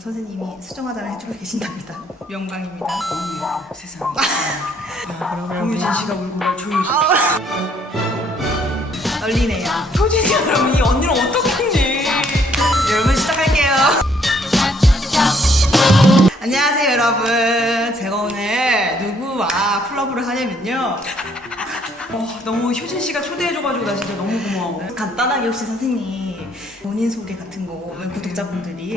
선생님이 수정 화장을 해주고 계신답니다. 영광입니다. 세상에. 그러면 공유진 씨가 울고 날 조용히 좀. 떨리네요. 효진이 여러분, 이 언니는 어떡했니? 여러분 시작할게요. 안녕하세요 여러분. 제가 오늘 누구와 콜라보를 하냐면요. 너무 효진 씨가 초대해줘가지고 나 진짜 너무 고마워. 간단하게 혹시 선생님 본인 소개 같은 거 구독자분들이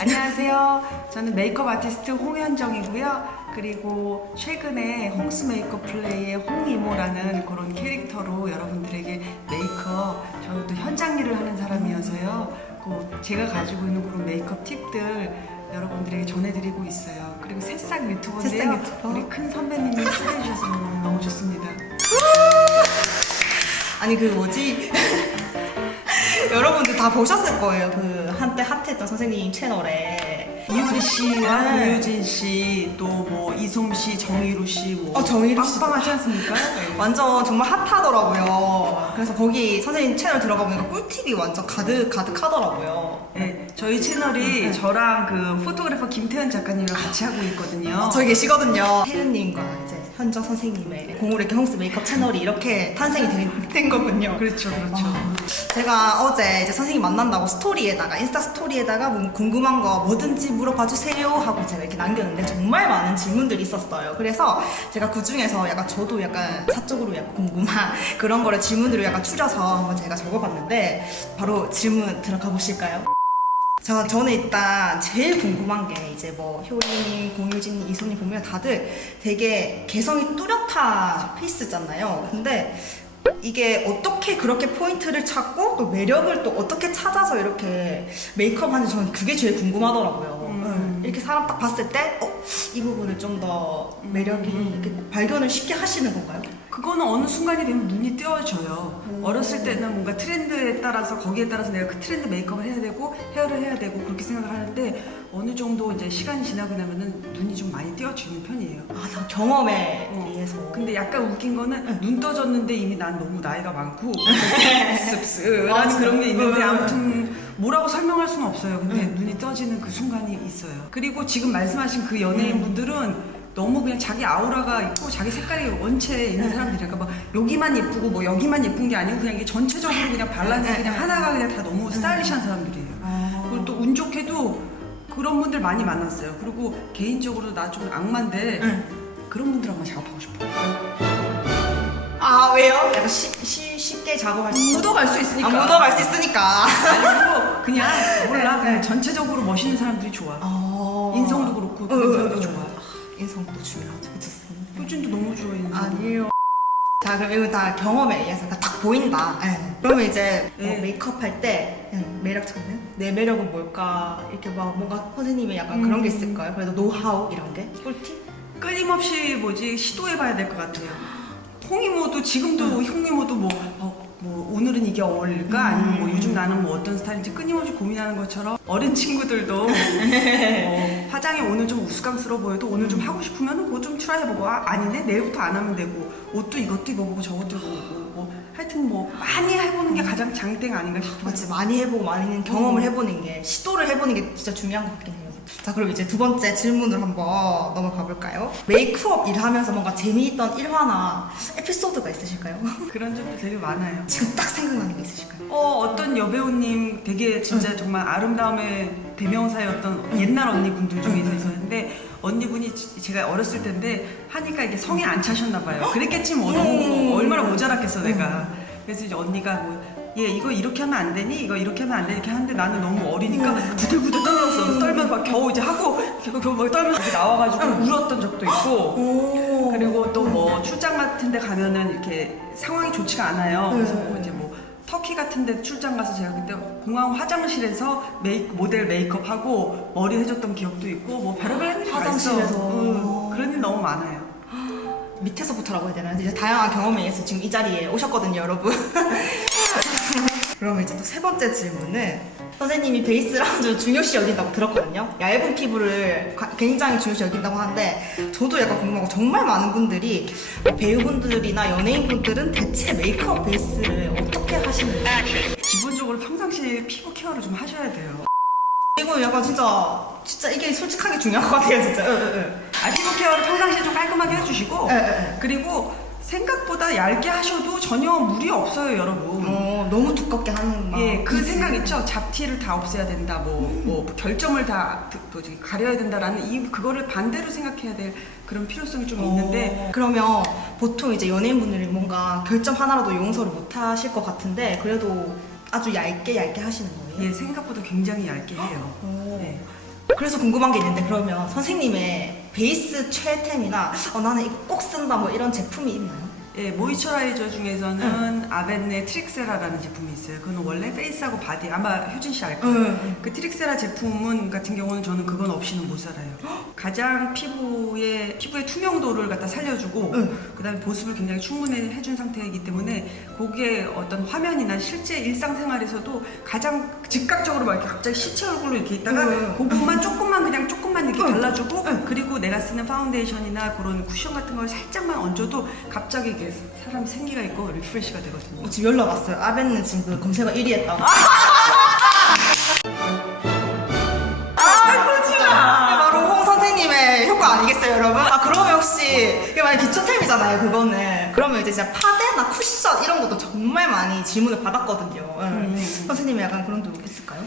안녕하세요. 저는 메이크업 아티스트 홍현정이고요. 그리고 최근에 홍스 메이크업 플레이의 홍이모라는 그런 캐릭터로 여러분들에게 메이크업, 저는 또 현장 일을 하는 사람이어서요. 제가 가지고 있는 그런 메이크업 팁들 여러분들에게 전해드리고 있어요. 그리고 새싹 유튜버인데요. 새싹 유튜버? 우리 큰 선배님이 초대해주셔서 너무 좋습니다. 아니 그 뭐지? 여러분들 다 보셨을 거예요. 그 한때 핫했던 선생님 채널에 이유리 씨와 네. 고유진 씨, 또 뭐 이솜 씨, 정희루 씨, 뭐 정희루 씨 빵빵하지 않습니까? 완전 정말 핫하더라고요. 그래서 거기 선생님 채널 들어가 보니까 꿀팁이 완전 가득하더라고요. 네, 저희 채널이 저랑 그 포토그래퍼 김태현 작가님이랑 같이 하고 있거든요. 저희 계시거든요. 태윤님과 이제 현정 선생님의 공우레키 홍스 메이크업 채널이 이렇게 탄생이 된 거군요. 그렇죠. 제가 어제 이제 선생님 만난다고 스토리에다가 인스타 스토리에다가 뭐 궁금한 거 뭐든지 물어봐 주세요 하고 제가 이렇게 남겼는데 정말 많은 질문들이 있었어요. 그래서 제가 그 중에서 약간 저도 약간 사적으로 약간 궁금한 그런 거를 질문으로 약간 추려서 한번 제가 적어봤는데 바로 질문 들어가 보실까요? 저는 일단 제일 궁금한 게 이제 뭐 효린님, 공유진님, 이솜님 보면 다들 되게 개성이 뚜렷한 페이스잖아요. 근데 이게 어떻게 그렇게 포인트를 찾고 또 매력을 또 어떻게 찾아서 이렇게 메이크업 하는지 저는 그게 제일 궁금하더라고요. 이렇게 사람 딱 봤을 때 이 부분을 좀 더 매력이 이렇게 발견을 쉽게 하시는 건가요? 그거는 어느 순간이 되면 눈이 띄어져요. 어렸을 때는 뭔가 트렌드에 따라서 거기에 따라서 내가 그 트렌드 메이크업을 해야 되고 헤어를 해야 되고 그렇게 생각을 하는데 어느 정도 이제 시간이 지나고 나면은 눈이 좀 많이 띄어지는 편이에요. 다 경험에 의해서. 근데 약간 웃긴 거는 눈 떠졌는데 이미 난 너무 나이가 많고 아, 씁쓸한 그런 게 있는데 응. 아무튼 뭐라고 설명할 수는 없어요. 근데 눈이 떠지는 그 순간이 있어요. 그리고 지금 말씀하신 그 연예인분들은 너무 그냥 자기 아우라가 있고 자기 색깔이 원체 있는 사람들이니까 막 여기만 예쁘고 뭐 여기만 예쁜 게 아니고 그냥 이게 전체적으로 그냥 밸런스 그냥 하나가 그냥 다 너무 스타일리시한 사람들이에요. 그리고 또 운 좋게도 그런 분들 많이 만났어요. 그리고 개인적으로 나 좀 악마인데 그런 분들하고 작업하고 싶어요. 아 왜요? 약간 쉽게 작업할 수 묻어갈 수 있으니까. 묻어갈 수 있으니까. 아니고 그냥 몰라 그냥 전체적으로 멋있는 사람들이 좋아. 인성도 그렇고 그런 사람도 좋아. 인성도 중요하죠. 좋습니다. 효진도 너무 좋아 인성. 아니에요. 자 그럼 이거 다 경험에 의해서 딱 보인다. 그러면 이제 네. 메이크업 할 때 매력 찾는 내 매력은 뭘까 이렇게 막 뭔가 선생님의 약간 그런 게 있을까요? 그래도 노하우 이런 게 꿀팁? 끊임없이 시도해봐야 될 것 같아요. 홍이모도 지금도 홍이모도 뭐 오늘은 이게 어울릴까 아니면 뭐 요즘 나는 뭐 어떤 스타일인지 끊임없이 고민하는 것처럼 어린 친구들도 화장이 오늘 좀 우스꽝스러워 보여도 오늘 좀 하고 싶으면 그거 좀 트라이해보고 아니네 내일부터 안 하면 되고 옷도 이것도 입어보고 저것도 입어보고 뭐 하여튼 뭐 많이 해보는 게 가장 장땡 아닌가 싶어요. 맞지 많이 해보고 많이 경험을 해보는 게 시도를 해보는 게 진짜 중요한 것 같긴 해요. 자 그럼 이제 두 번째 질문을 한번 넘어가 볼까요? 메이크업 일하면서 뭔가 재미있던 일화나 에피소드가 있으실까요? 그런 점도 되게 많아요. 지금 딱 생각나는 게 있으실까요? 어떤 여배우님 되게 진짜 정말 아름다움의 대명사였던 옛날 언니분들 중에 있었는데 언니분이 제가 어렸을 때인데 하니까 이게 성에 안 차셨나 봐요. 그랬겠지 뭐 너무 얼마나 모자랐겠어 내가. 그래서 이제 언니가 뭐 얘 이거 이렇게 하면 안 되니? 이거 이렇게 하면 안 되니? 이렇게 하는데 나는 너무 어리니까 부들부들 떨면서 막 겨우 이제 하고 겨우 막 떨면서 이렇게 나와가지고 울었던 적도 있고 그리고 또 뭐 출장 같은 데 가면은 이렇게 상황이 좋지가 않아요. 그래서 뭐 이제 뭐 터키 같은 데 출장 가서 제가 그때 공항 화장실에서 모델 메이크업 하고 머리 해줬던 기억도 있고 뭐 별의별 일이 화장실에서. 그런 일 너무 많아요. 밑에서부터라고 해야 되나? 이제 다양한 경험에 의해서 지금 이 자리에 오셨거든요, 여러분. 그러면 이제 또 세 번째 질문은 선생님이 베이스 라운드 중요시 여긴다고 들었거든요. 얇은 피부를 굉장히 중요시 여긴다고 하는데 저도 약간 궁금하고 정말 많은 분들이 배우분들이나 연예인분들은 대체 메이크업 베이스를 어떻게 하시는지 기본적으로 평상시에 피부 케어를 좀 하셔야 돼요. 그리고 이거 약간 진짜 이게 솔직하게 중요한 것 같아요, 진짜. 피부 케어를 평상시에 좀 깔끔하게 해주시고 예. 그리고 생각보다 얇게 하셔도 전혀 무리 없어요, 여러분. 너무 두껍게 하는 예, 그 생각 있죠? 잡티를 다 없애야 된다, 뭐 결점을 다 가려야 된다라는 그거를 반대로 생각해야 될 그런 필요성이 좀 있는데. 그러면 보통 이제 연예인분들이 뭔가 결점 하나라도 용서를 못 하실 것 같은데 그래도 아주 얇게 하시는 거예요? 예, 생각보다 굉장히 얇게 해요. 네. 그래서 궁금한 게 있는데 그러면 선생님의 베이스 최애템이나 나는 이거 꼭 쓴다 뭐 이런 제품이 있나요? 예, 모이스처라이저 중에서는 아벤네 트릭세라라는 제품이 있어요. 그건 원래 페이스하고 바디, 아마 효진 씨 알 거예요. 그 트릭세라 제품은 같은 경우는 저는 그건 없이는 못 살아요. 가장 피부의 투명도를 갖다 살려주고 그다음에 보습을 굉장히 충분히 해준 상태이기 때문에 거기에 어떤 화면이나 실제 일상생활에서도 가장 즉각적으로 막 이렇게 갑자기 시체 얼굴로 이렇게 있다가 그 부분만 조금만 이렇게 발라주고 그리고 내가 쓰는 파운데이션이나 그런 쿠션 같은 걸 살짝만 얹어도 갑자기 이게 사람 생기가 있고 리프레시가 되거든요. 지금 연락 왔어요. 아벤는 지금 그 검색어 1위 했다고. 바로 홍 선생님의 효과 아니겠어요, 여러분? 그러면 혹시 이게 만약 기초템이잖아요, 그거는. 그러면 이제 진짜 파데나 쿠션 이런 것도 정말 많이 질문을 받았거든요. 선생님이 약간 그런 도 있을까요?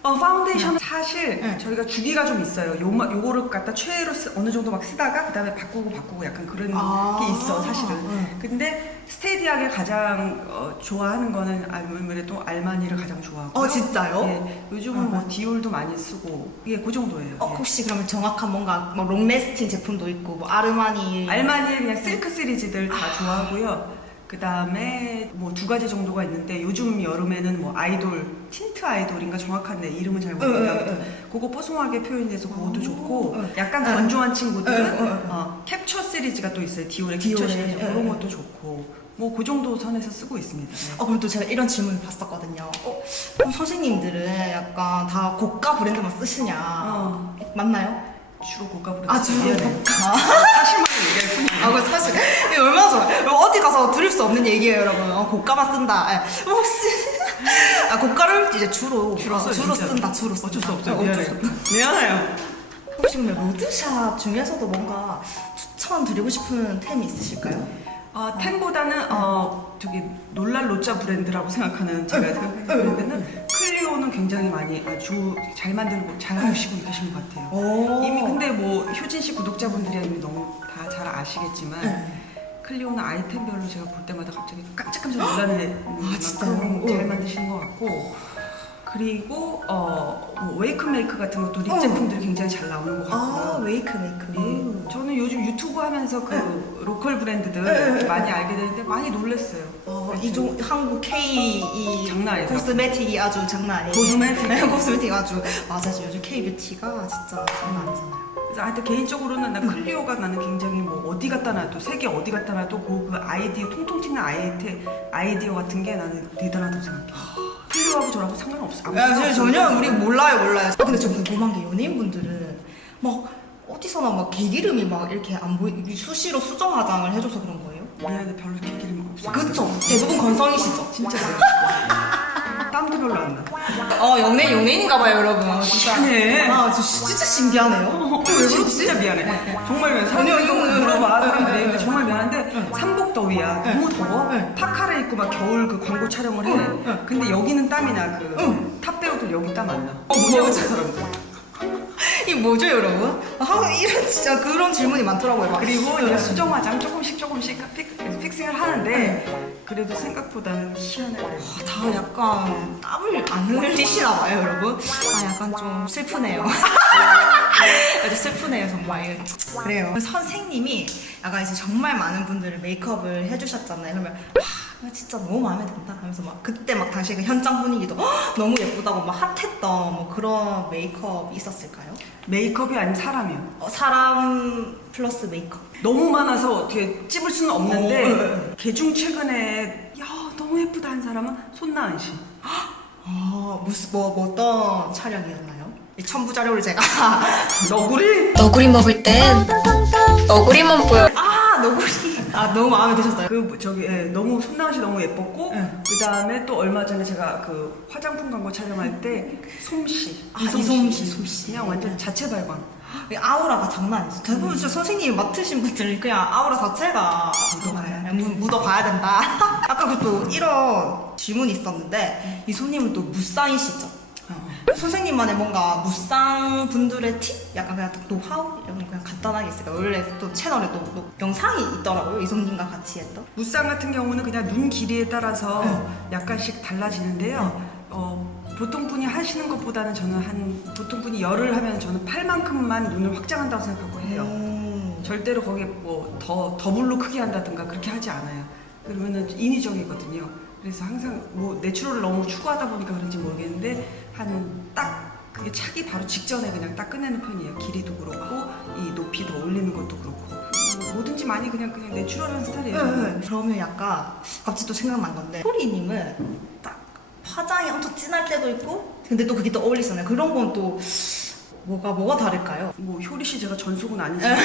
파운데이션은 사실 저희가 주기가 좀 있어요. 요거를 갖다 최애로 어느 정도 막 쓰다가 그 다음에 바꾸고 약간 그런 게 있어, 사실은. 근데 스테디하게 가장 좋아하는 거는 아무래도 알마니를 가장 좋아하고. 진짜요? 예, 요즘은 뭐 디올도 많이 쓰고, 그 정도예요. 예. 혹시 그러면 정확한 뭔가 뭐 롱래스팅 제품도 있고, 뭐 아르마니. 알마니의 그냥 실크 시리즈들 다 좋아하고요. 그 다음에 뭐 2가지 정도가 있는데 요즘 여름에는 뭐 아이돌, 틴트 아이돌인가 정확한 내 이름은 잘 모르겠는데 그거 뽀송하게 표현돼서 그것도 좋고 약간 건조한 친구들은 캡처 시리즈가 또 있어요. 디올의 캡처 시리즈 그런 것도 좋고 뭐 그 정도 선에서 쓰고 있습니다. 네. 그럼 또 제가 이런 질문을 봤었거든요. 선생님들은 약간 다 고가 브랜드만 쓰시냐? 맞나요? 주로 고가 브랜드. 주로 고가. 40만 원 얘기할 뿐이에요. 그 사실 이게 얼마나 좋아요. 어디 가서 들을 수 없는 얘기예요, 여러분. 고가만 쓴다. 혹시 고가를 이제 주로 쓴다. 주로 쓴다. 어쩔 수 없어요. 미안해요. 혹시 근데 로드샵 중에서도 뭔가 추천드리고 싶은 템이 있으실까요? 템보다는 되게 놀랄 로짜 브랜드라고 생각하는 제가 생각하는 브랜드는 클리오는 굉장히 많이 아주 잘 만들고 잘 하시고 계신 것 같아요. 이미 근데 뭐 효진 씨 구독자분들이 이미 너무 다 잘 아시겠지만 클리오는 아이템별로 제가 볼 때마다 갑자기 깜짝깜짝 놀라는 만큼 잘 만드시는 것 같고 그리고 뭐 웨이크메이크 같은 것도 립 제품들이 굉장히 잘 나오는 것 같고요. 웨이크메이크. 저는 요즘 유튜브 하면서 그 로컬 브랜드들 많이 알게 되는데 많이 놀랐어요. 한국 K 장난 아니죠. 코스메틱이 아주 장난 아니에요. 코스메틱 아주 맞아요. 요즘 K 뷰티가 진짜 장난 아니잖아요. 그래서 하여튼 개인적으로는 나 클리오가 나는 굉장히 뭐 어디 갖다 놔도 세계 어디 갖다 놔도 그 아이디어 통통 튀는 아이디어 같은 게 나는 대단하다고 생각해요. 클리오하고 저하고 상관없어. 전혀 우리 몰라요. 근데 저 궁금한 게 연예인분들은 막 어디서나 막 개기름이 막 이렇게 안 수시로 수정 화장을 해줘서 그런 거예요? 미안해 별로 개기름 없어. 그쵸? 대부분 건성이시죠? 진짜 땀도 별로 안 나. 연예인인가봐요, 여러분. 미안해. 진짜 신기하네요. 왜 그러지? 진짜 미안해. 정말 미안해. 사람들이 이거 물어봐. 사람들이. 근데 정말 미안한데 삼복 더위야. 너무 더워. 파카를 입고 막 겨울 그 광고 촬영을 해. 근데 여기는 땀이 나. 그 탑 배우들 여기 땀 안 나. 뭐냐고 저 사람들. 이게 뭐죠, 여러분? 이런 진짜 그런 질문이 많더라고요. 그리고 이제 수정 화장 조금씩 픽싱을 하는데 그래도 생각보다는 희한해요. 다 약간 땀을 안 흘리시나 봐요, 여러분. 약간 좀 슬프네요. 아주 슬프네요, 정말. 그래요. 선생님이 약간 이제 정말 많은 분들을 메이크업을 해주셨잖아요. 그러면 진짜 너무 마음에 든다 하면서 막 그때 막 당시 그 현장 분위기도 너무 예쁘다고 막 핫했던 뭐 그런 메이크업이 있었을까요? 메이크업이 아닌 사람이요. 사람 플러스 메이크업. 너무 많아서 어떻게 찝을 수는 없는데 개중 최근에 너무 예쁘다 한 사람은 손나은 씨. 어떤 촬영이었나요? 이 첨부 자료를 제가 너구리? 너구리 먹을 땐 너구리만 보여. 너구리. 아 너무 마음에 드셨어요? 너무 손나시 너무 예뻤고 네. 그 다음에 또 얼마 전에 제가 그 화장품 광고 촬영할 때 솜씨 이솜씨. 그냥 완전 자체 발광. 이 아우라가 장난 아니죠. 대부분 진짜 선생님이 맡으신 분들이 그냥 아우라 자체가 묻어가야 된다. 아까 또 이런 질문이 있었는데 이 손님은 또 무쌍이시죠? 선생님만의 뭔가 무쌍 분들의 팁? 약간 그냥 노하우? 이런 거 그냥 간단하게 있을까요? 원래 또 채널에 또 영상이 있더라고요. 이솜님과 같이 했던. 무쌍 같은 경우는 그냥 눈 길이에 따라서 약간씩 달라지는데요. 보통 분이 하시는 것보다는 보통 분이 열을 하면 저는 팔만큼만 눈을 확장한다고 생각하고 해요. 절대로 거기에 뭐 더블로 크게 한다든가 그렇게 하지 않아요. 그러면은 인위적이거든요. 그래서 항상 뭐 내추럴을 너무 추구하다 보니까 그런지 모르겠는데 그게 차기 바로 직전에 그냥 딱 끝내는 편이에요. 길이도 그렇고 이 높이 더 올리는 것도 그렇고 뭐든지 많이 그냥 내추럴한 스타일이에요. 네. 그러면 약간 갑자기 또 생각난 건데 소리님은 딱 화장이 엄청 진할 때도 있고 근데 또 그게 또 어울리잖아요. 그런 건 또 뭐가 다를까요? 뭐 효리 씨 제가 전속은 아니지만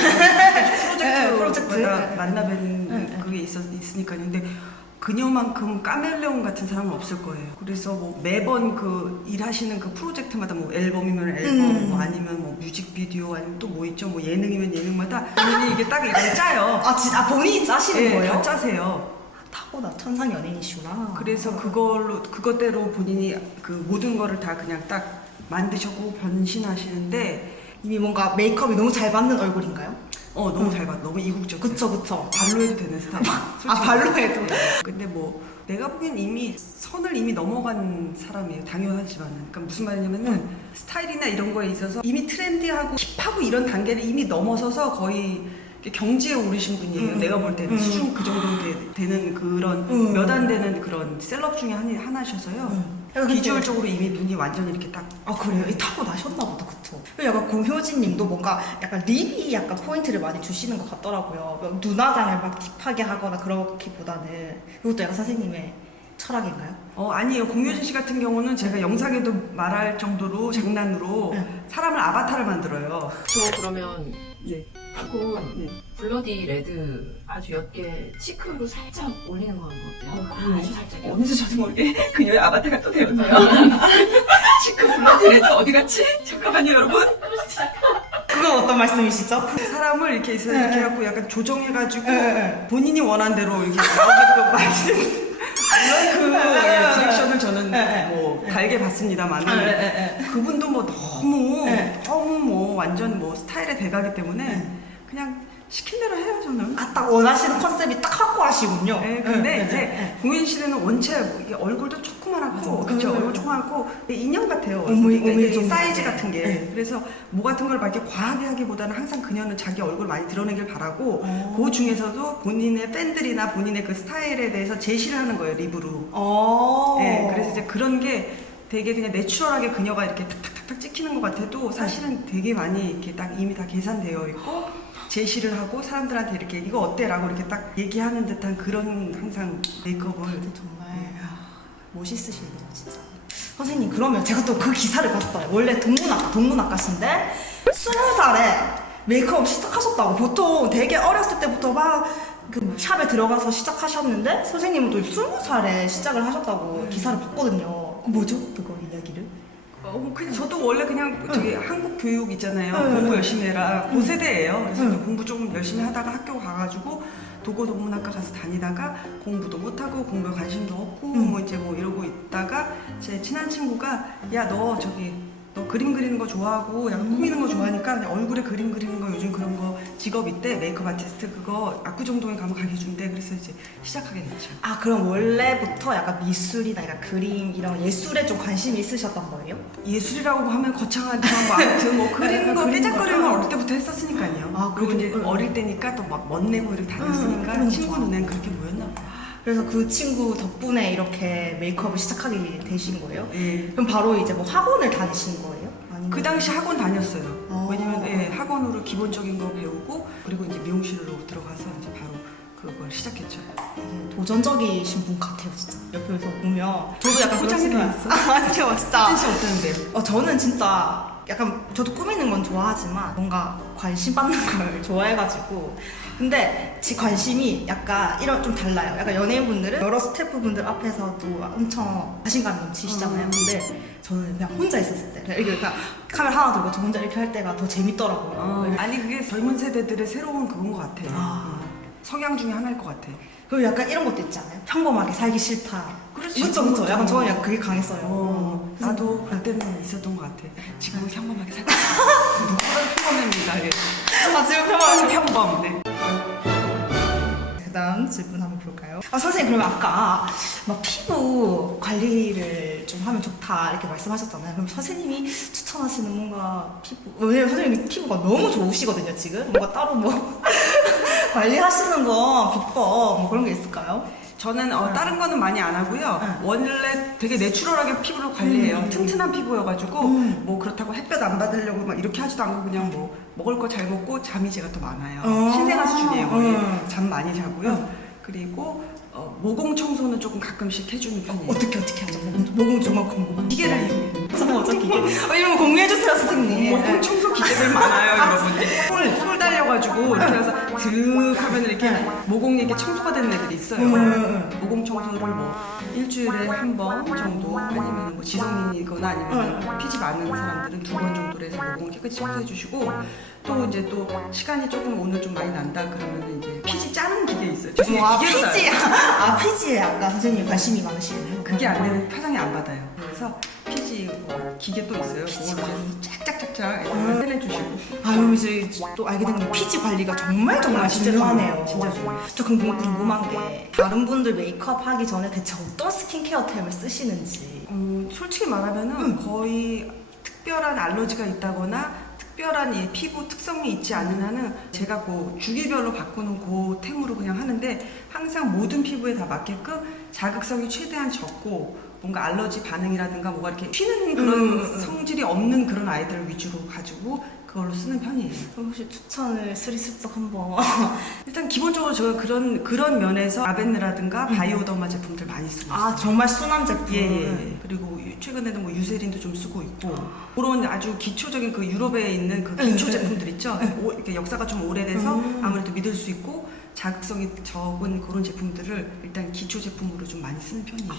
프로젝트마다 만나뵌 그게 있으니까요. 근데 그녀만큼 카멜레온 같은 사람은 없을 거예요. 그래서 뭐 매번 그 일하시는 그 프로젝트마다 뭐 앨범이면 앨범, 뭐 아니면 뭐 뮤직비디오, 아니면 또 뭐 있죠, 뭐 예능이면 예능마다 본인이 이게 딱 이걸 짜요. 진짜 본인이 짜시는 네, 거예요? 다 짜세요. 타고나 천상 연예인이시구나. 그래서 그것대로 본인이 그 모든 거를 다 그냥 딱 만드셨고 변신하시는데 이미 뭔가 메이크업이 너무 잘 받는 얼굴인가요? 너무 잘 봤, 너무 이국적. 그쵸. 발로 해도 되는 스타일. 발로 해도. 근데 뭐 내가 보기엔 이미 선을 이미 넘어간 사람이에요. 당연하지만은. 그러니까 무슨 말이냐면은 스타일이나 이런 거에 있어서 이미 트렌디하고 힙하고 이런 단계를 이미 넘어서서 거의 경지에 오르신 분이에요. 내가 볼 때는 수준 그 정도 되는 그런 몇 안 되는 그런 셀럽 중에 하나셔서요. 비주얼적으로 이미 눈이 완전히 이렇게 딱. 그래요? 타고 나셨나 보다, 그쵸? 약간 공효진 님도 뭔가 약간 립이 약간 포인트를 많이 주시는 것 같더라고요. 눈화장을 막 딥하게 하거나 그렇기보다는. 이것도 약간 선생님의 철학인가요? 아니에요. 공효진 씨 같은 경우는 제가 영상에도 말할 정도로 장난으로 사람을 아바타를 만들어요. 저 그러면 네. 조금 블러디 레드 아주 옅게 치크로 살짝 올리는 거 하면 어때요? 아주 살짝요. 어느새 저도 모르게 그녀의 아바타가 또 되었네요. 치크 블러디 레드 어디 갔지? 잠깐만요, 여러분. 그건 어떤 말씀이시죠? 사람을 이렇게 해갖고 약간 조정해가지고 본인이 원한 대로 이렇게 나오게끔 만드는 그 디렉션을 저는 뭐 달게 봤습니다만은 그분도 뭐 너무 뭐 완전 뭐 스타일의 대가기 때문에 그냥 시킨 대로 해요 저는. 딱 원하시는 컨셉이 딱 확고하시군요. 근데 이제 공연 씨는 원체 이게 얼굴도 조그만하고 그쵸 얼굴 조그만하고 인형 같아요. 이게 사이즈 같은 게. 그래서 뭐 같은 걸 막 이렇게 과하게 하기보다는 항상 그녀는 자기 얼굴 많이 드러내길 바라고 그 중에서도 본인의 팬들이나 본인의 그 스타일에 대해서 제시를 하는 거예요 립으로. 그래서 이제 그런 게 되게 그냥 내추럴하게 그녀가 이렇게 탁탁탁탁 찍히는 것 같아도 사실은 되게 많이 이렇게 딱 이미 다 계산되어 있고 제시를 하고 사람들한테 이렇게 이거 어때? 라고 이렇게 딱 얘기하는 듯한 그런 항상 메이크업을. 정말 멋있으시네요 진짜. 선생님 그러면 제가 또 그 기사를 봤어요. 원래 동문학과신데 20살에 메이크업 시작하셨다고. 보통 되게 어렸을 때부터 막 그 샵에 들어가서 시작하셨는데 선생님은 또 20살에 시작을 하셨다고 기사를 봤거든요. 그 뭐죠? 그거 이야기를? 그냥 저도 원래 그냥 저기 한국 교육 있잖아요. 공부 열심히 해라. 그 세대예요. 그래서 공부 조금 열심히 하다가 학교 가가지고 도고동문학과 가서 다니다가 공부도 못하고 공부에 관심도 없고 뭐 이제 뭐 이러고 있다가 제 친한 친구가 야 너 너 그림 그리는 거 좋아하고 약간 꾸미는 거 좋아하니까 그냥 얼굴에 그림 그리는 거 요즘 그런 거 직업 있대. 메이크업 아티스트 그거 압구정동에 가면 가르쳐 준대. 그래서 이제 시작하게 됐죠. 그럼 원래부터 약간 미술이나 약간 그림 이런 예술에 좀 관심이 있으셨던 거예요? 예술이라고 하면 거창하지만 뭐 아무튼 뭐 그리는 거 삐작거리는 거 어릴 때부터 했었으니까요. 그리고 이제 어릴 때니까 또 막 멋내고 이렇게 다녔으니까 친구 눈엔 그렇게 보였나 봐. 그래서 그 친구 덕분에 이렇게 메이크업을 시작하게 되신 거예요? 예. 그럼 바로 이제 뭐 학원을 다니신 거예요? 아니면 그 당시 학원 다녔어요. 왜냐면 네. 학원으로 기본적인 거 배우고 그리고 이제 미용실로 들어가서 이제 바로 그걸 시작했죠. 되게 도전적이신 분 같아요, 진짜. 옆에서 보면 저도 약간 그런 포장이 생각. 돼 있어? 아니요, 진짜. 씨 어땠는데요? 저는 진짜 약간 저도 꾸미는 건 좋아하지만 뭔가 관심 받는 걸 좋아해가지고 근데 제 관심이 약간 이런 좀 달라요. 약간 연예인분들은 여러 스태프분들 앞에서도 엄청 자신감이 넘치시잖아요. 근데 저는 그냥 혼자 있었을 때 이렇게 그냥 카메라 하나 들고 저 혼자 이렇게 할 때가 더 재밌더라고요. 아니 그게 젊은 세대들의 새로운 그건 것 같아. 성향 중에 하나일 것 같아. 그리고 약간 이런 것도 있지 않아요? 평범하게 살기 싫다. 그렇지. 그렇죠. 약간 저는 약간 그게 강했어요. 나도 그때는 있었던 것 같아. 지금은 평범하게 살고 있어. 누구보다 평범합니다. 예. 아 지금 평범하게. 평범. 네. 그다음 질문 한번 볼까요? 선생님 그러면 아까 막 피부 관리를 좀 하면 좋다 이렇게 말씀하셨잖아요. 그럼 선생님이 추천하시는 뭔가 피부 왜냐면 선생님 피부가 너무 좋으시거든요 지금 뭔가 따로 뭐 관리하시는 거 비법 뭐 그런 게 있을까요? 저는 다른 거는 많이 안 하고요. 원래 되게 내추럴하게 피부를 관리해요. 튼튼한 피부여가지고 뭐 그렇다고 햇볕 안 받으려고 막 이렇게 하지도 않고 그냥 뭐 먹을 거 잘 먹고 잠이 제가 더 많아요. 신생아 수준이에요. 거의. 잠 많이 자고요. 그리고 모공 청소는 조금 가끔씩 해주는 편이에요. 어떻게 하죠? 모공 정말 궁금해. 기계를 이용해요. 잠깐만 어떻게 기계? 이런 거 공유해주세요 선생님. 모공 청소 기계들 많아요, 여러분. 솔 달려가지고 이렇게 해서 슥 하면 이렇게 모공이 이렇게 청소가 되는 애들이 있어요. 모공 청소를 뭐 일주일에 한 번 정도 아니면 뭐 지성인이거나 아니면 피지 많은 사람들은 2번 정도로 해서 모공 깨끗이 청소해주시고 또 이제 또 시간이 조금 오늘 좀 많이 난다 그러면 이제 피지 짜는 기계 있어요. 와 기계로 피지 피지에 아까 선생님 관심이 많으시네요. 그게 안 되면 파장이 안 받아요. 그래서 피지 뭐 기계 또 있어요. 그걸로 짝짝짝짝 해내주시고. 아유 이제 또 알게 된 게 피지 관리가 정말 중요하네요. 진짜 중요해요. 저 궁금한 게 다른 분들 메이크업 하기 전에 대체 어떤 스킨케어템을 쓰시는지. 솔직히 말하면은 거의 특별한 알러지가 있다거나 특별한 이 피부 특성이 있지 않은 한은 제가 그 주기별로 바꾸는 그 템으로 그냥 하는데 항상 모든 피부에 다 맞게끔 자극성이 최대한 적고 뭔가 알러지 반응이라든가 뭐가 이렇게 튀는 그런 성질이 없는 그런 아이들을 위주로 가지고 그걸로 쓰는 편이에요. 그럼 혹시 추천을 스리슬쩍 한번. 일단 기본적으로 제가 그런 면에서 아벤느라든가 바이오더마 제품들 많이 쓰고 있어요. 아 정말 순한 제품. 예. 그리고 최근에는 뭐 유세린도 좀 쓰고 있고 그런 아주 기초적인 그 유럽에 있는 그 기초 제품들 있죠. 이렇게 역사가 좀 오래돼서 아무래도 믿을 수 있고 자극성이 적은 그런 제품들을 일단 기초 제품으로 좀 많이 쓰는 편이에요.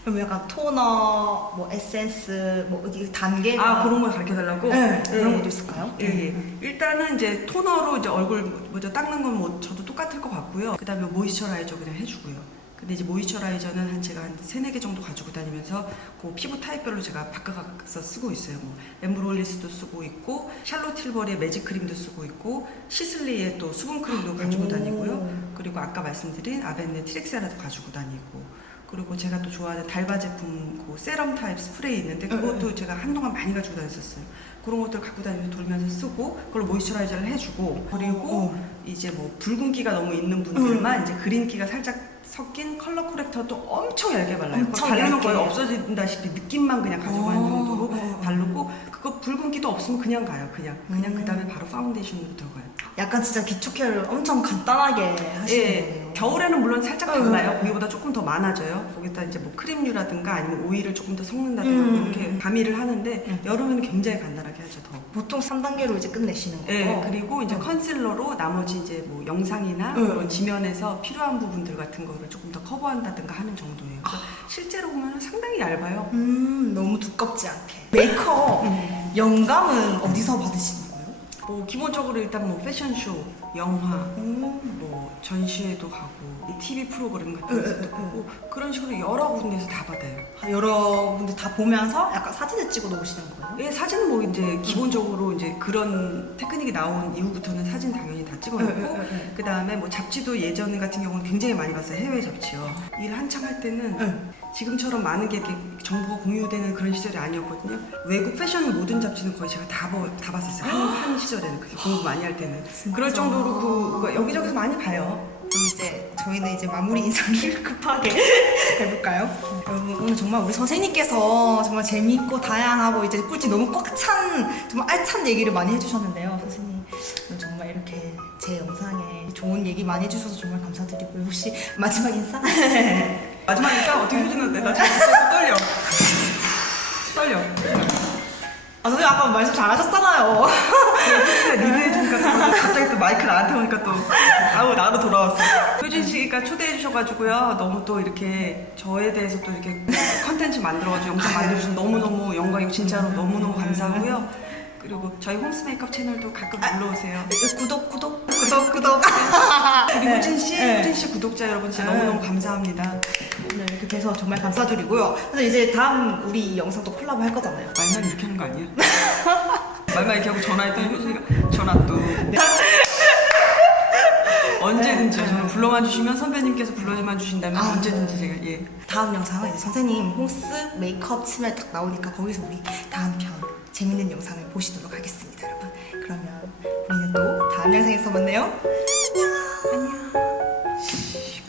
그럼 약간 토너, 뭐 에센스, 뭐 어디 단계가 그런 걸 가르쳐 달라고? 네, 그런 것도 있을까요? 예. 일단은 이제 토너로 이제 얼굴 먼저 닦는 건 뭐 저도 똑같을 것 같고요. 그다음에 모이스처라이저 그냥 해주고요. 근데 이제 모이스처라이저는 제가 한 3-4개 정도 가지고 다니면서 그 피부 타입별로 제가 바꿔서 쓰고 있어요. 뭐 엠브롤리스도 쓰고 있고 샬롯 틸버리의 매직 크림도 쓰고 있고 시슬리의 또 수분 크림도 가지고 다니고요. 그리고 아까 말씀드린 아벤네 트릭세라도 가지고 다니고 그리고 제가 또 좋아하는 달바 제품 그 세럼 타입 스프레이 있는데 그것도 제가 한동안 많이 가지고 다녔었어요. 그런 것들 갖고 다니면서 돌면서 쓰고 그걸 모이스처라이저를 해주고 그리고 이제 뭐 붉은기가 너무 있는 분들만 이제 그린기가 살짝 섞인 컬러 코렉터도 엄청 얇게 발라요. 그거 바르면 거의 없어진다시피 느낌만 그냥 가져가는 정도로 바르고 그거 붉은기도 없으면 그냥 가요. 그냥 그 다음에 바로 파운데이션으로 들어가요. 약간 진짜 기초 케어를 엄청 간단하게 하시네요. 겨울에는 물론 살짝 달라요. 거기보다 조금 더 많아져요. 거기다 이제 뭐 크림류라든가 아니면 오일을 조금 더 섞는다든가 이렇게 가미를 하는데 여름에는 굉장히 간단하게 하죠. 더. 보통 3단계로 이제 끝내시는 거고. 네, 그리고 이제 컨실러로 나머지 이제 뭐 영상이나 그런 지면에서 필요한 부분들 같은 거를 조금 더 커버한다든가 하는 정도예요. 그래서 실제로 보면 상당히 얇아요. 너무 두껍지 않게. 메이크업 영감은 어디서 받으시는 거예요? 뭐 기본적으로 일단 뭐 패션쇼, 영화, 뭐 전시회도 가고 TV 프로그램 같은 것도 보고 그런 식으로 여러 군데에서 다 받아요. 여러분들 다 보면서 약간 사진을 찍어 놓으시는 거예요? 예, 사진은 뭐 이제 기본적으로 이제 그런 테크닉이 나온 이후부터는 사진 당연히 다 찍어놓고 그 다음에 뭐 잡지도 예전 같은 경우는 굉장히 많이 봤어요. 해외 잡지요. 일 한창 할 때는 지금처럼 많은 게 이렇게 정보가 공유되는 그런 시절이 아니었거든요. 외국 패션 모든 잡지는 거의 제가 다 봤었어요. 한 시절에는 그게 공부 많이 할 때는 그럴 정도로 여기저기서 많이 봐요. 그럼 이제 저희는 이제 마무리 인사를 급하게 해볼까요? 여러분 오늘 정말 우리 선생님께서 정말 재미있고 다양하고 이제 꿀팁 너무 꽉 찬 정말 알찬 얘기를 많이 해주셨는데요. 선생님 오늘 정말 이렇게 제 영상에 좋은 얘기 많이 해주셔서 정말 감사드리고요. 혹시 마지막 인사? 마지막 인사 어떻게 해주는데 나 진짜 떨려. 선생님 아까 말씀 잘하셨잖아요. 리뷰해주니까 갑자기 또 마이크 나한테 오니까 또 아우 나도 돌아왔어. 효진 씨가 초대해 주셔가지고요. 너무 또 이렇게 저에 대해서 또 이렇게 컨텐츠 만들어가지고 영상 만들어주셔서 너무너무 영광이고 진짜로 너무너무 감사하고요. 그리고 저희 홈스 메이크업 채널도 가끔 놀러 오세요. 구독. 우리 네. 효진 씨, 네. 효진 씨 구독자 여러분 진짜 너무너무 감사합니다. 오늘 이렇게 돼서 정말 감사드리고요. 그래서 이제 다음 우리 이 영상도 콜라보 할 거잖아요. 말만 이렇게 하는 거 아니야? 말만 이렇게 하고 전화했더니 효진이가 전화 또. 언제든지 저는 불러만 주시면 선배님께서 불러만 주신다면 언제든지 제가 예. 다음 영상은 이제 선생님 홈스 메이크업 치면 딱 나오니까 거기서 우리 다음 편 재밌는 영상을 보시도록 하겠습니다, 여러분. 그러면 우리는 또 다음 영상에서 만나요. 안녕.